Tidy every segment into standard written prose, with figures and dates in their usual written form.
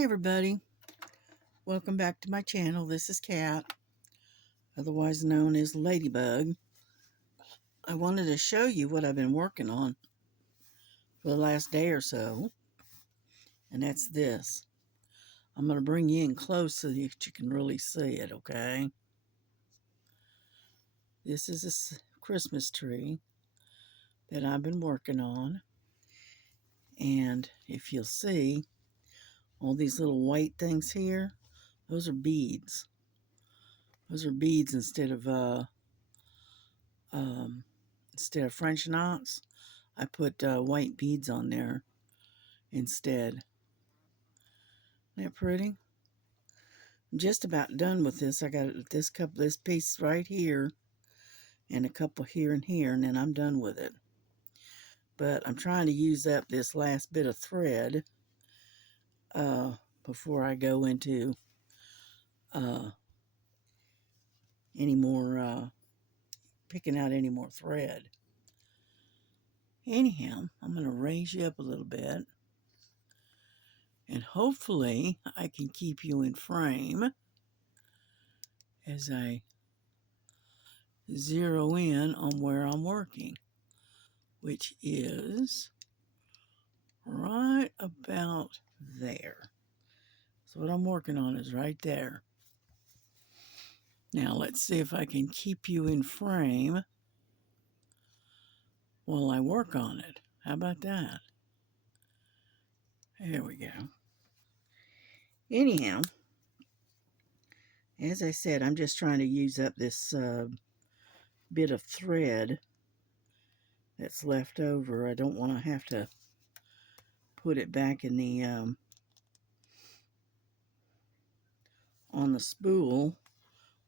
Hi everybody, welcome back to my channel. This is Kat, otherwise known as Ladybug. I wanted to show you what I've been working on for the last day or so, and that's this. I'm going to bring you in close so that you can really see it, okay? This is a Christmas tree that I've been working on, and if you'll see, all these little white things here, those are beads. Those are beads um, instead of French knots. I put white beads on there instead. Isn't that pretty? I'm just about done with this. I got this piece right here and a couple here and here, and then I'm done with it. But I'm trying to use up this last bit of thread before I go into any more picking out any more thread. Anyhow, I'm going to raise you up a little bit, and hopefully I can keep you in frame as I zero in on where I'm working, which is right about there. So what I'm working on is right there. Now let's see if I can keep you in frame while I work on it. How about that? There we go. Anyhow, as I said, I'm just trying to use up this bit of thread that's left over. I don't want to have to put it back in the on the spool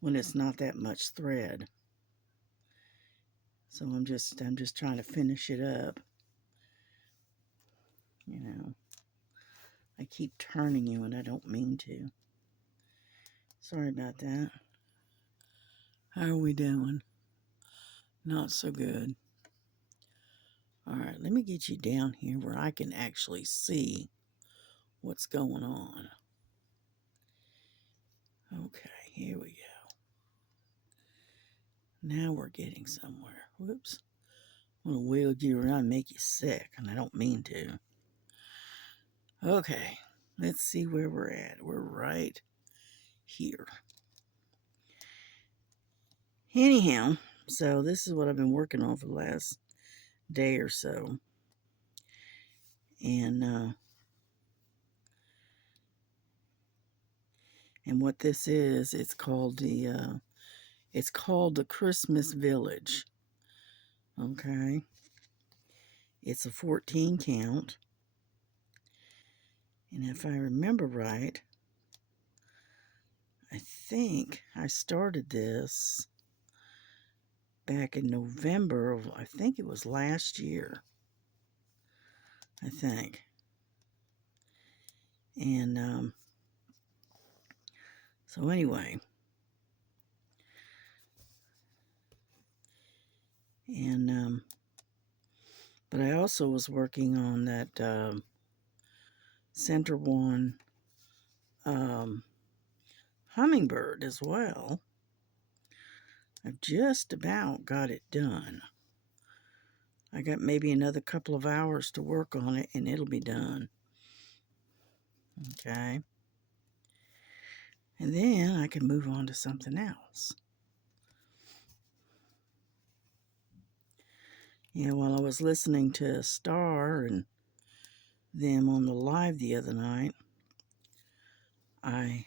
when it's not that much thread. So I'm just trying to finish it up. You know, I keep turning you and I don't mean to. Sorry about that. How are we doing? Not so good. All right, let me get you down here where I can actually see what's going on. Okay, here we go. Now we're getting somewhere. Whoops. I'm going to wheel you around and make you sick, and I don't mean to. Okay, let's see where we're at. We're right here. Anyhow, so this is what I've been working on for the last day or so. And what this is, it's called the Christmas Village. Okay. It's a 14 count. And if I remember right, I think I started this back in November of, I think it was last year. I think. And so anyway, but I also was working on that Center One hummingbird as well. I've just about got it done. I got maybe another couple of hours to work on it and it'll be done. Okay. And then I can move on to something else. Yeah, while I was listening to Star and them on the live the other night, I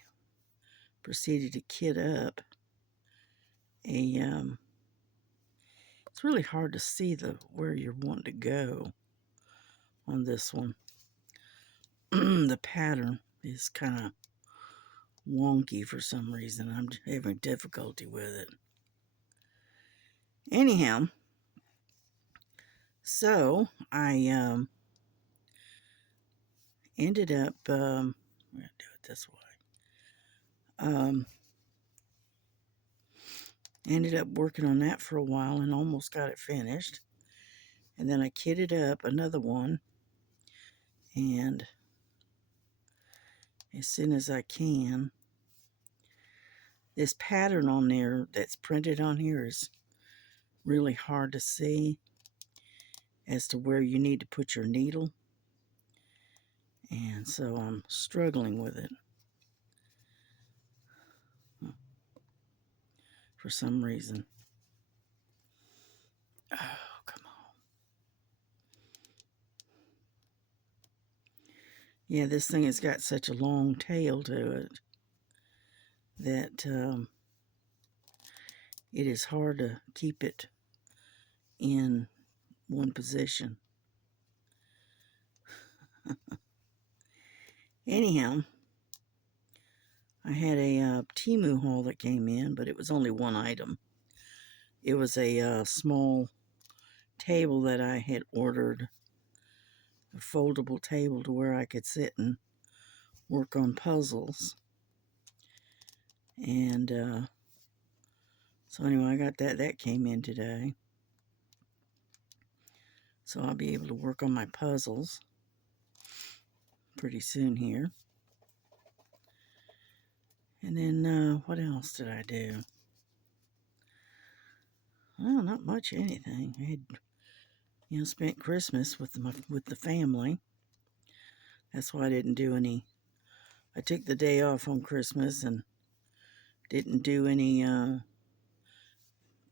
proceeded to kit up a it's really hard to see where you're wanting to go on this one. The pattern is kind of wonky for some reason. I'm having difficulty with it. Anyhow, so I ended up I'm gonna do it this way. Ended up working on that for a while and almost got it finished. And then I kitted up another one, and as soon as I can. This pattern on there that's printed on here is really hard to see as to where you need to put your needle. And so I'm struggling with it for some reason. Oh, come on. Yeah, this thing has got such a long tail to it that it is hard to keep it in one position. Anyhow, I had a Temu haul that came in, but it was only one item. It was a small table that I had ordered, a foldable table to where I could sit and work on puzzles. And so anyway, I got that. That came in today. So I'll be able to work on my puzzles pretty soon here. And then what else did I do? Well, not much anything. I had, spent Christmas with the family. That's why I didn't do any. I took the day off on Christmas and didn't do any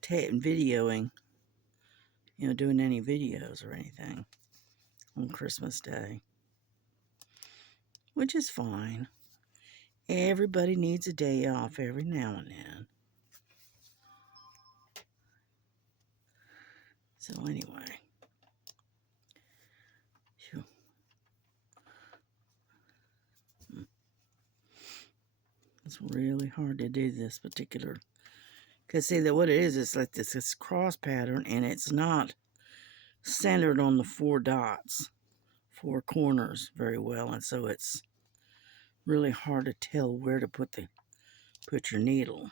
videoing. Doing any videos or anything on Christmas Day, which is fine. Everybody needs a day off every now and then. So anyway, phew. It's really hard to do this particular, because see that what it is, it's like this cross pattern, and it's not centered on the 4 dots, 4 corners very well, and so it's really hard to tell where to put your needle.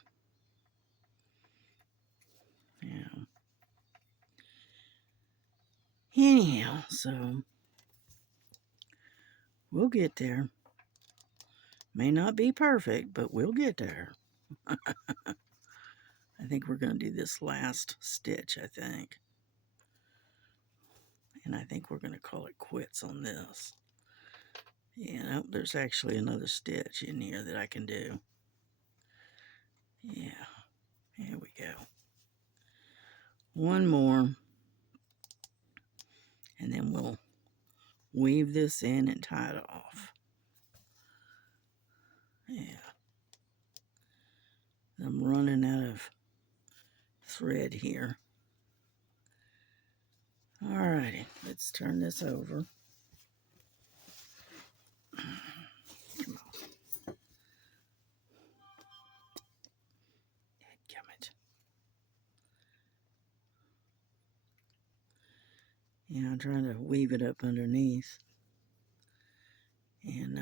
Yeah. Anyhow, so we'll get there. May not be perfect, but we'll get there. I think we're going to do this last stitch, I think. And I think we're going to call it quits on this. Yeah, there's actually another stitch in here that I can do. Yeah, here we go. One more. And then we'll weave this in and tie it off. Yeah. I'm running out of thread here. Alrighty, let's turn this over. Come on. Dadgummit. Yeah, I'm trying to weave it up underneath. And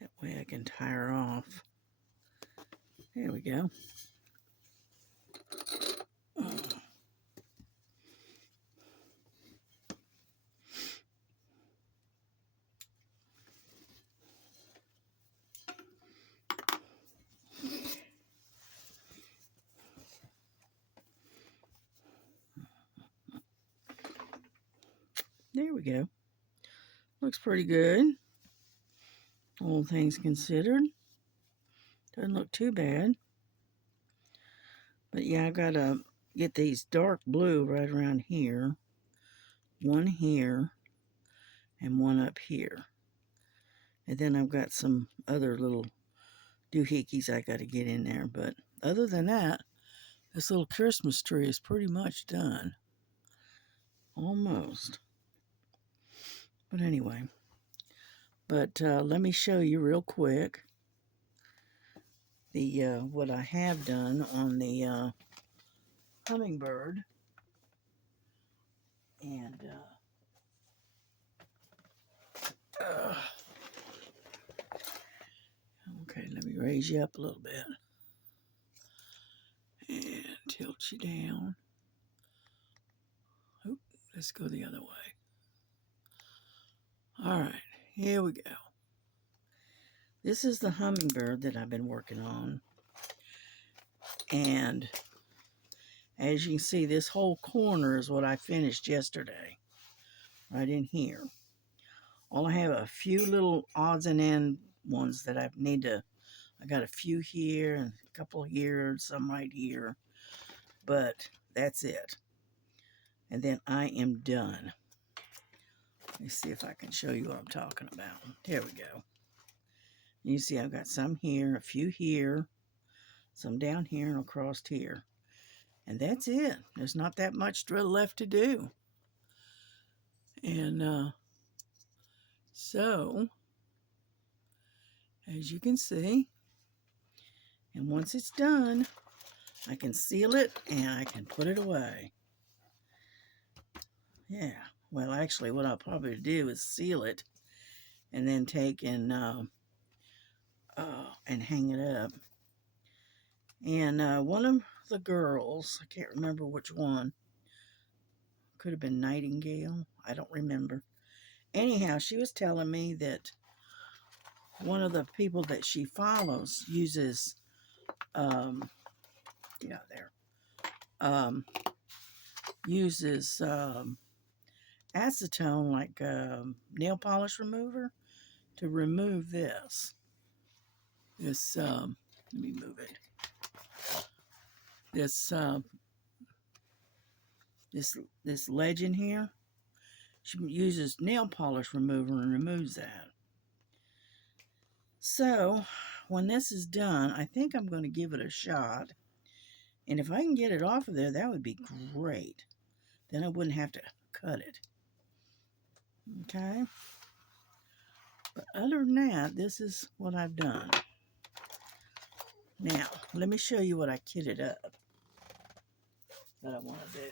that way I can tie her off. There we go. There we go. Looks pretty good. All things considered. Doesn't look too bad. But yeah, I gotta get these dark blue right around here. One here. And one up here. And then I've got some other little doohickeys I gotta get in there. But other than that, this little Christmas tree is pretty much done. Almost. But anyway. But let me show you real quick the what I have done on the hummingbird. And okay, let me raise you up a little bit and tilt you down. Oop, let's go the other way. All right, here we go. This is the hummingbird that I've been working on. And as you can see, this whole corner is what I finished yesterday. Right in here. I have a few little odds and end ones that I need to. I got a few here and a couple here and some right here. But that's it. And then I am done. Let me see if I can show you what I'm talking about. There we go. You see I've got some here, a few here, some down here, and across here. And that's it. There's not that much drill left to do. And so, as you can see, and once it's done, I can seal it and I can put it away. Yeah, well, actually, what I'll probably do is seal it and then take and hang it up. And one of the girls, I can't remember which one, could have been Nightingale, I don't remember. Anyhow, she was telling me that one of the people that she follows uses, uses acetone, like nail polish remover, to remove this. Let me move it. This legend here, she uses nail polish remover and removes that. So when this is done, I think I'm going to give it a shot. And if I can get it off of there, that would be great. Then I wouldn't have to cut it. Okay. But other than that, this is what I've done. Now, let me show you what I kitted up that I want to do.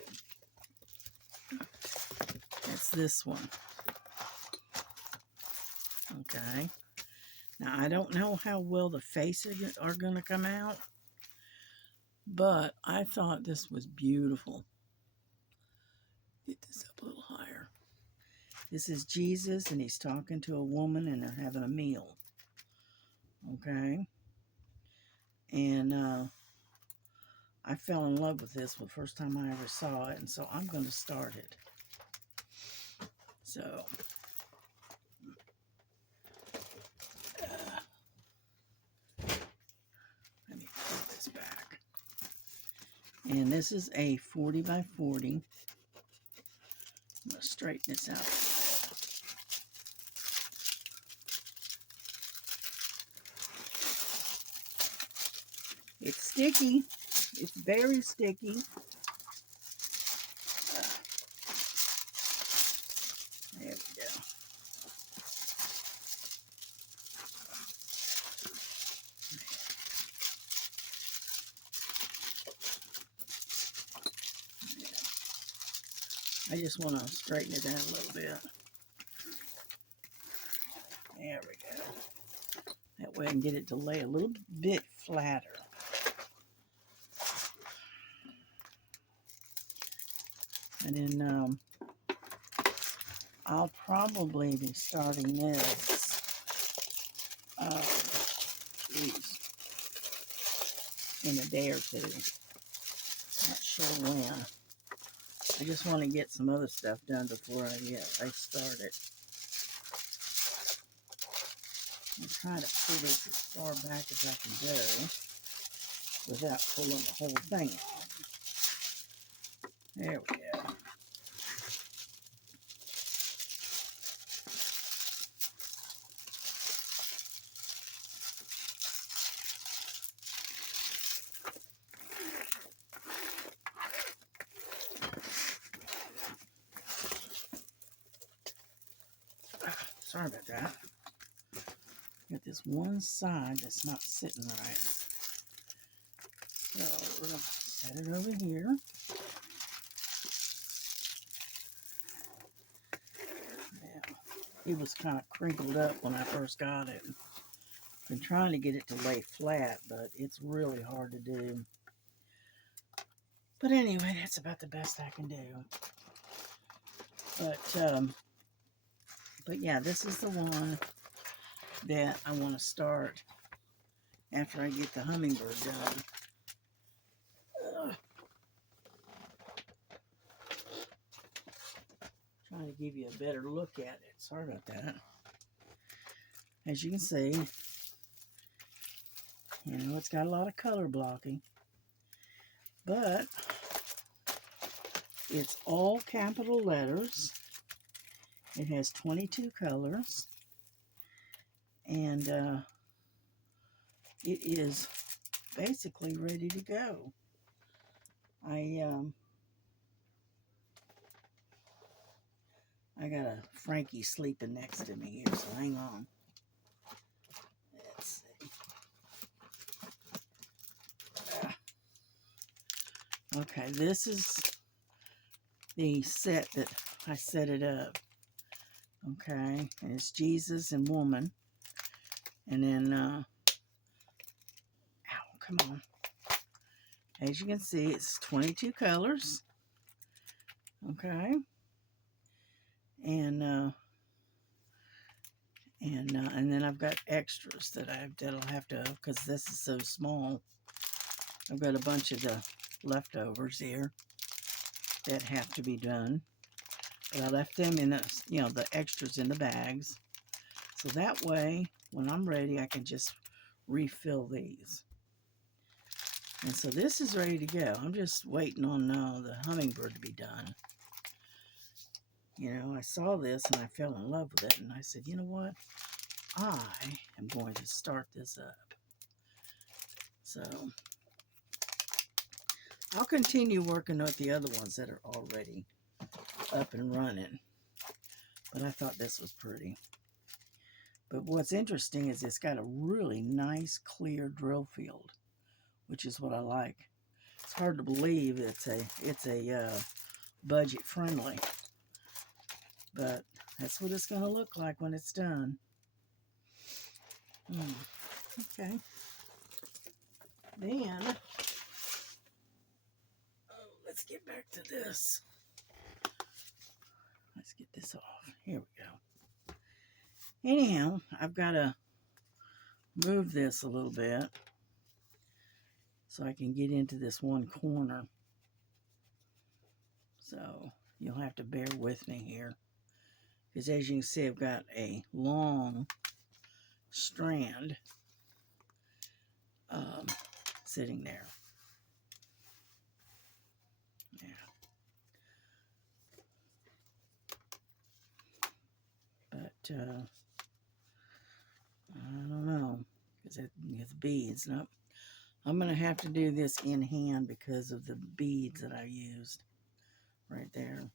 It's this one. Okay. Now, I don't know how well the faces are going to come out, but I thought this was beautiful. Get this up a little higher. This is Jesus, and he's talking to a woman, and they're having a meal. Okay. And I fell in love with this the first time I ever saw it, and so I'm going to start it. So, let me put this back. And this is a 40 by 40. I'm going to straighten this out. It's sticky. It's very sticky. There we go. I just want to straighten it down a little bit. There we go. That way I can get it to lay a little bit flatter. And then I'll probably be starting this, in a day or two. Not sure when. I just want to get some other stuff done before I start it. I'm trying to pull this as far back as I can go without pulling the whole thing off. There we go. Sorry about that. Got this one side that's not sitting right. So we're going to set it over here. Yeah. It was kind of crinkled up when I first got it. Been trying to get it to lay flat, but it's really hard to do. But anyway, that's about the best I can do. But yeah, this is the one that I want to start after I get the hummingbird done. Trying to give you a better look at it. Sorry about that. As you can see, you know, it's got a lot of color blocking, but it's all capital letters. It has 22 colors, and it is basically ready to go. I got a Frankie sleeping next to me here, so hang on. Let's see. Okay, this is the set that I set it up. Okay, and it's Jesus and woman. And then, ow, come on. As you can see, it's 22 colors. Okay. And then I've got extras that'll have to, because this is so small. I've got a bunch of the leftovers here that have to be done. But I left them in the, you know, the extras in the bags. So that way, when I'm ready, I can just refill these. And so this is ready to go. I'm just waiting on the hummingbird to be done. You know, I saw this and I fell in love with it. And I said, you know what? I am going to start this up. So I'll continue working with the other ones that are already up and running. But I thought this was pretty. But what's interesting is it's got a really nice, clear drill field, which is what I like. It's hard to believe it's a budget friendly, but that's what it's going to look like when it's done. Okay. Then, let's get back to this. Let's get this off. Here we go. Anyhow, I've got to move this a little bit so I can get into this one corner. So you'll have to bear with me here. Because as you can see, I've got a long strand sitting there. Yeah. But I don't know, because it's beads. Nope. I'm going to have to do this in hand because of the beads that I used right there.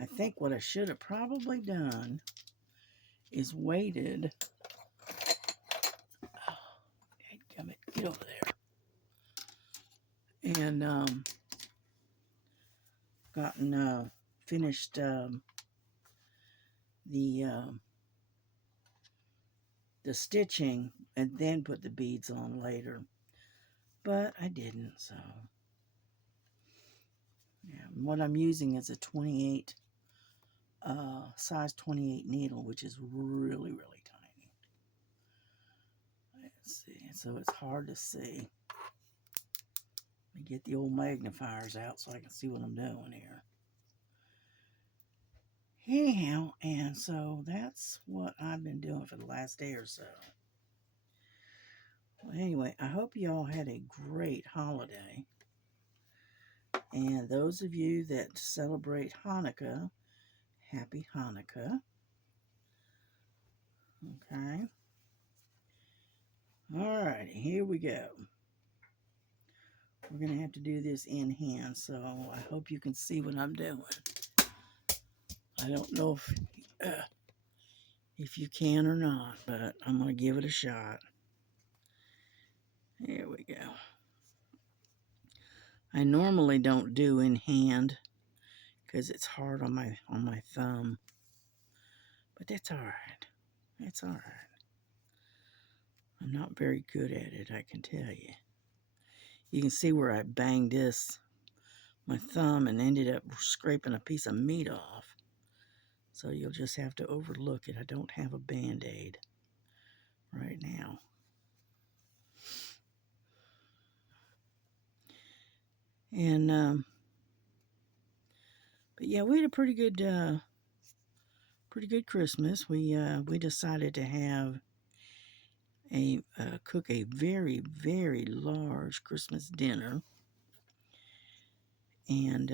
I think what I should have probably done is waited. Oh, get over there. And gotten finished the stitching and then put the beads on later. But I didn't, so yeah. What I'm using is a 28 size 28 needle, which is really, really tiny. Let's see, so it's hard to see. Let me get the old magnifiers out so I can see what I'm doing here. Anyhow, and so that's what I've been doing for the last day or so. Well, anyway, I hope you all had a great holiday. And those of you that celebrate Hanukkah, happy Hanukkah. Okay. Alrighty, here we go. We're going to have to do this in hand, so I hope you can see what I'm doing. I don't know if you can or not, but I'm going to give it a shot. Here we go. I normally don't do in hand because it's hard on my thumb, but that's all right. It's all right. I'm not very good at it, I can tell you. You can see where I banged my thumb and ended up scraping a piece of meat off. So you'll just have to overlook it. I don't have a Band-Aid right now. And but yeah, we had a pretty good Christmas. We decided to have cook a very large Christmas dinner, and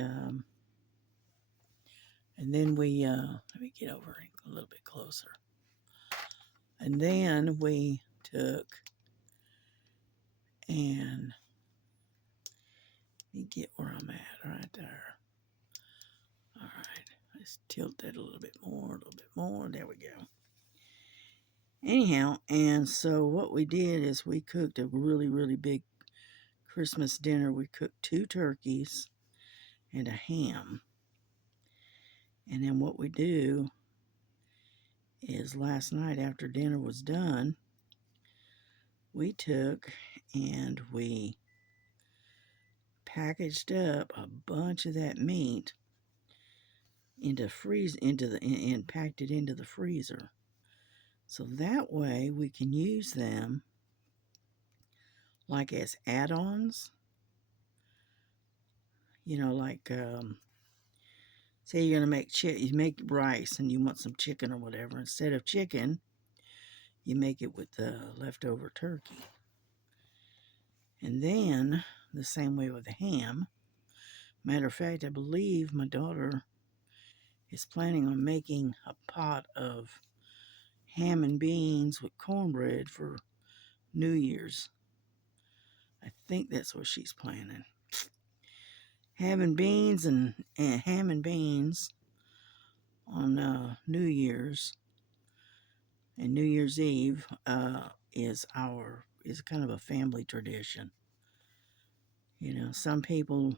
then we let me get over a little bit closer, and then we took and let me get where I'm at right there. All right, let's tilt that a little bit more. There we go. Anyhow, and so what we did is we cooked a really big Christmas dinner. We cooked 2 turkeys and a ham. And then what we do is last night after dinner was done, we took and we packaged up a bunch of that meat and packed it into the freezer. So that way we can use them like as add-ons. You know, like say you're gonna you make rice and you want some chicken or whatever. Instead of chicken, you make it with the leftover turkey. And then the same way with the ham. Matter of fact, I believe my daughter is planning on making a pot of ham and beans with cornbread for New Year's. I think that's what she's planning. Ham and beans and ham and beans on New Year's and New Year's Eve is kind of a family tradition. You know, some people,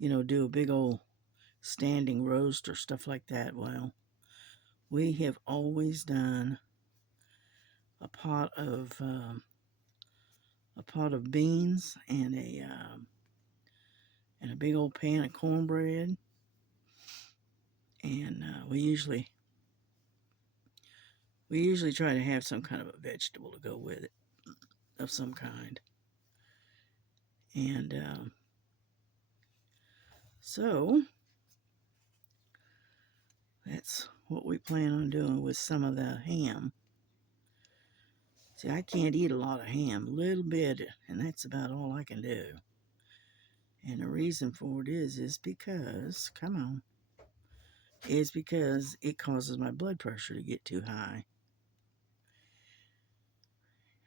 do a big old standing roast or stuff like that. Well, we have always done a pot of beans and a big old pan of cornbread, and we usually try to have some kind of a vegetable to go with it of some kind. And so that's what we plan on doing with some of the ham. See, I can't eat a lot of ham, a little bit, and that's about all I can do. And the reason for it is because, come on, is because it causes my blood pressure to get too high.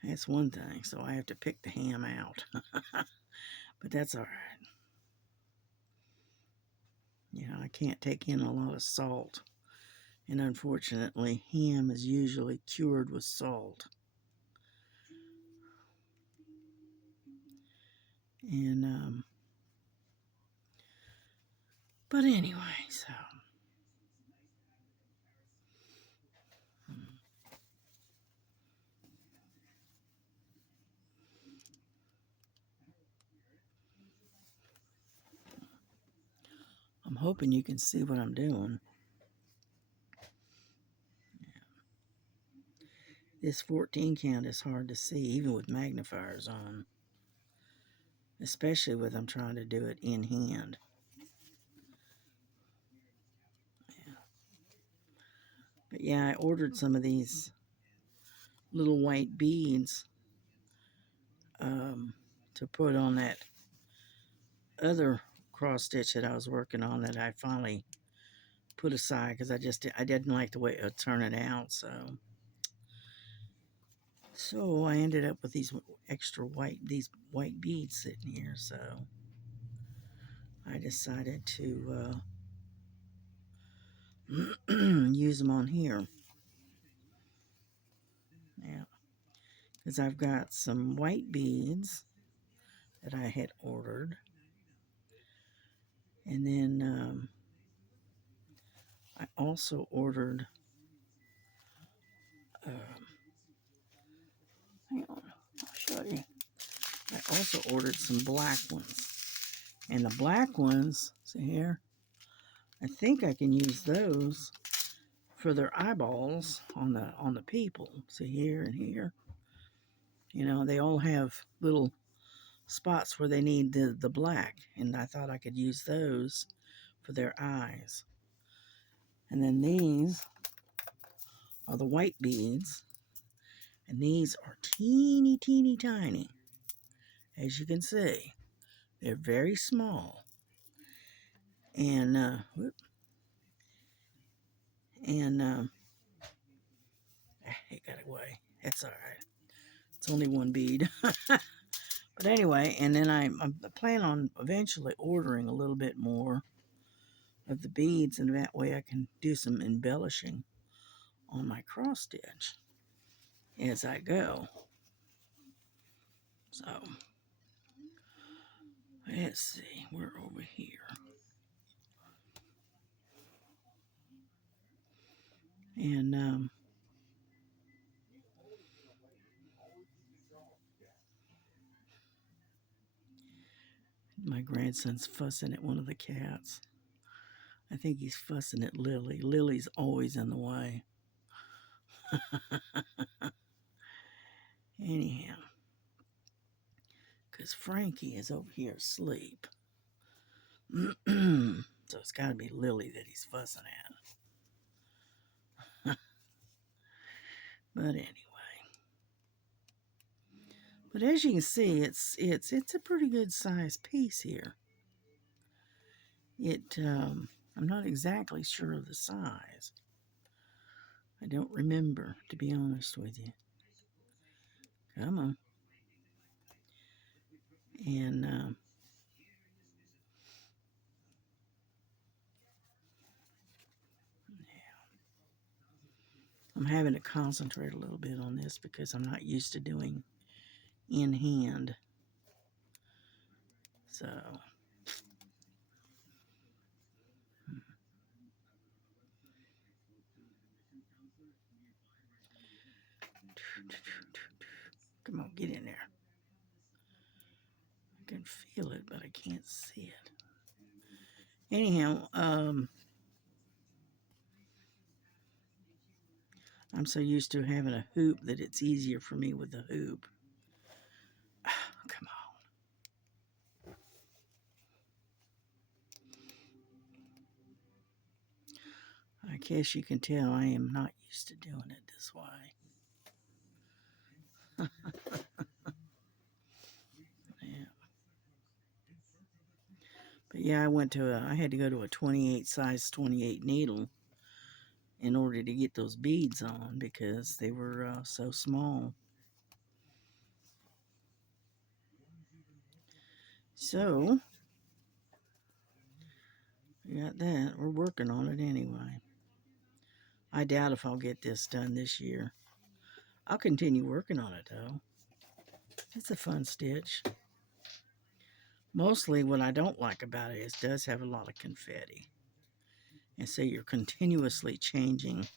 That's one thing, so I have to pick the ham out. But that's all right. You know, I can't take in a lot of salt. And unfortunately, ham is usually cured with salt. And, but anyway, so. I'm hoping you can see what I'm doing. This 14 count is hard to see, even with magnifiers on. Especially when I'm trying to do it in hand. Yeah. But yeah, I ordered some of these little white beads to put on that other cross stitch that I was working on that I finally put aside because I didn't like the way it would turn it out. So I ended up with these white beads sitting here. So I decided to use them on here. Yeah, because I've got some white beads that I had ordered, and then I also ordered. Hang on, I'll show you. I also ordered some black ones, and the black ones, see here, I think I can use those for their eyeballs on the people. See here and here. You know, they all have little spots where they need the black, and I thought I could use those for their eyes. And then these are the white beads, and these are teeny, teeny, tiny. As you can see, they're very small. And, it got away. That's all right. It's only one bead. But anyway, and then I plan on eventually ordering a little bit more of the beads, and that way I can do some embellishing on my cross stitch as I go. So, let's see, we're over here. And, my grandson's fussing at one of the cats. I think he's fussing at Lily. Lily's always in the way. Anyhow, because Frankie is over here asleep. So it's got to be Lily that he's fussing at. But anyway. But as you can see, it's a pretty good sized piece here. I'm not exactly sure of the size. I don't remember, to be honest with you. Come on. And now I'm having to concentrate a little bit on this because I'm not used to doing in hand. So come on, get in there. I can feel it, but I can't see it. Anyhow, I'm so used to having a hoop that it's easier for me with the hoop. Come on. I guess you can tell I am not used to doing it this way. Yeah. But yeah, I had to go to a 28 size 28 needle in order to get those beads on because they were so small. So, we got that. We're working on it anyway. I doubt if I'll get this done this year. I'll continue working on it though. It's a fun stitch. Mostly what I don't like about it is it does have a lot of confetti. And so you're continuously changing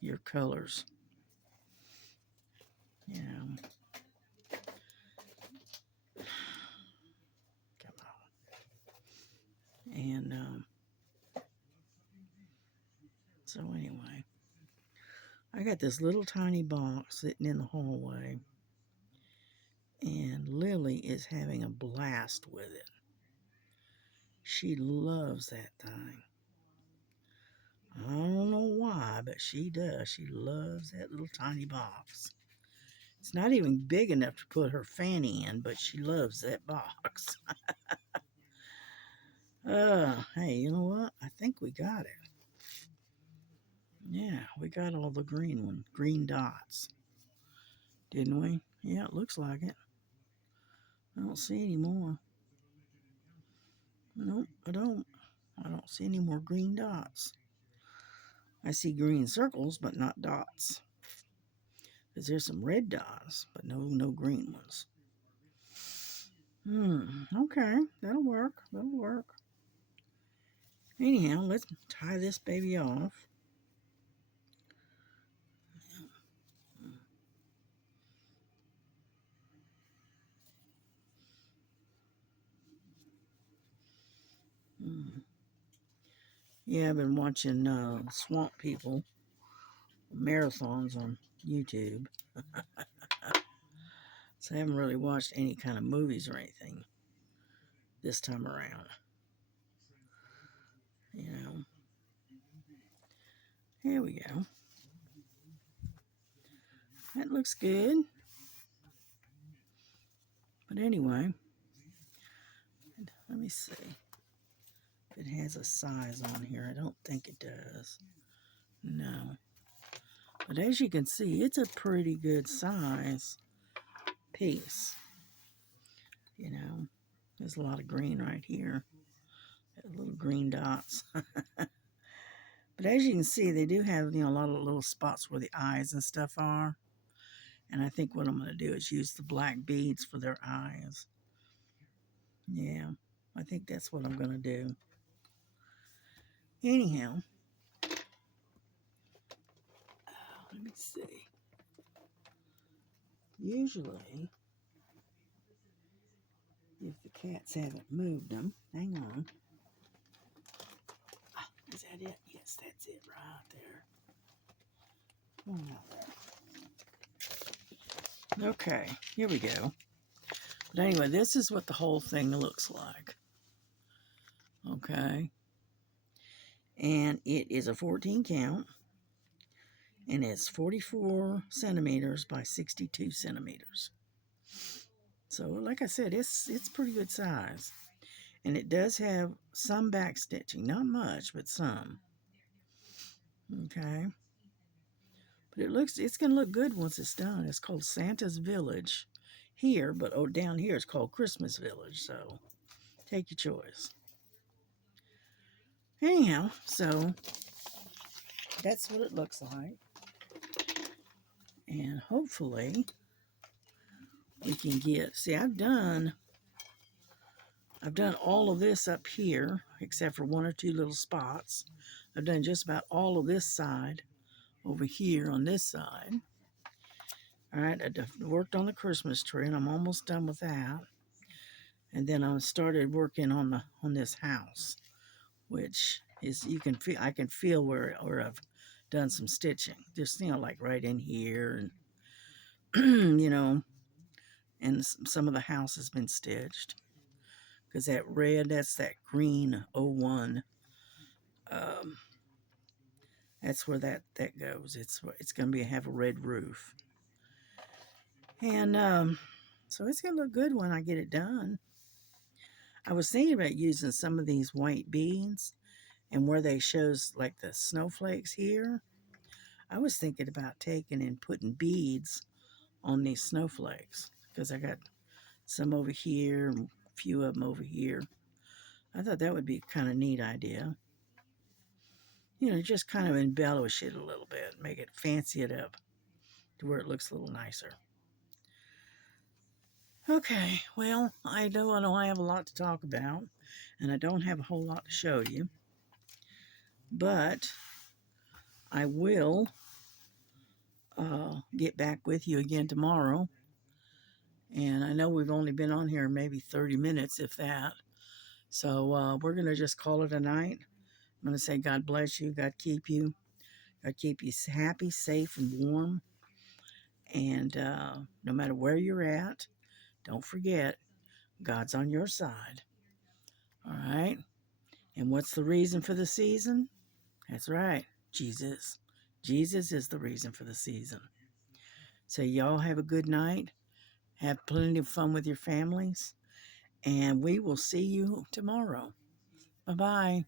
your colors. You know. Come on. And so anyway, I got this little tiny box sitting in the hallway. And Lily is having a blast with it. She loves that thing. I don't know why, but she does. She loves that little tiny box. It's not even big enough to put her fanny in, but she loves that box. Hey, you know what? I think we got it. Yeah, we got all the green dots. Didn't we? Yeah, it looks like it. I don't see any more. Nope, I don't. I don't see any more green dots. I see green circles, but not dots. Because there's some red dots, but no green ones. Okay, that'll work. That'll work. Anyhow, let's tie this baby off. Yeah, I've been watching Swamp People marathons on YouTube. So I haven't really watched any kind of movies or anything this time around. You know, here we go. That looks good. But anyway, let me see if it has a size on here. I don't think it does. No. But as you can see, it's a pretty good size piece. You know, there's a lot of green right here. Little green dots. But as you can see, they do have, a lot of little spots where the eyes and stuff are. And I think what I'm going to do is use the black beads for their eyes. Yeah, I think that's what I'm going to do. Anyhow, let me see. Usually, if the cats haven't moved them, hang on. Is that it? Yes, that's it right there. Oh, there. Okay, here we go. But anyway, this is what the whole thing looks like. Okay. And it is a 14 count. And it's 44 centimeters by 62 centimeters. So, like I said, it's pretty good size. And it does have some back stitching. Not much, but some. Okay. But it's going to look good once it's done. It's called Santa's Village here, but down here it's called Christmas Village. So, take your choice. Anyhow, so that's what it looks like. And hopefully we can get, see, I've done all of this up here, except for one or two little spots. I've done just about all of this side over here on this side. All right, I worked on the Christmas tree, and I'm almost done with that. And then I started working on this house, which is I can feel where I've done some stitching. Just like right in here, and and some of the house has been stitched. Because that red, that's that green 01. That's where that goes. It's going to have a red roof. And so it's going to look good when I get it done. I was thinking about using some of these white beads, and where they shows like the snowflakes here, I was thinking about taking and putting beads on these snowflakes, because I got some over here, a few of them over here. I thought that would be a kind of neat idea. Just kind of embellish it a little bit, make it fancy it up to where it looks a little nicer. Okay, well, I know I have a lot to talk about, and I don't have a whole lot to show you, but I will get back with you again tomorrow. And I know we've only been on here maybe 30 minutes, if that. So we're going to just call it a night. I'm going to say God bless you, God keep you happy, safe, and warm. And no matter where you're at, don't forget, God's on your side. All right? And what's the reason for the season? That's right, Jesus. Jesus is the reason for the season. So y'all have a good night. Have plenty of fun with your families. And we will see you tomorrow. Bye-bye.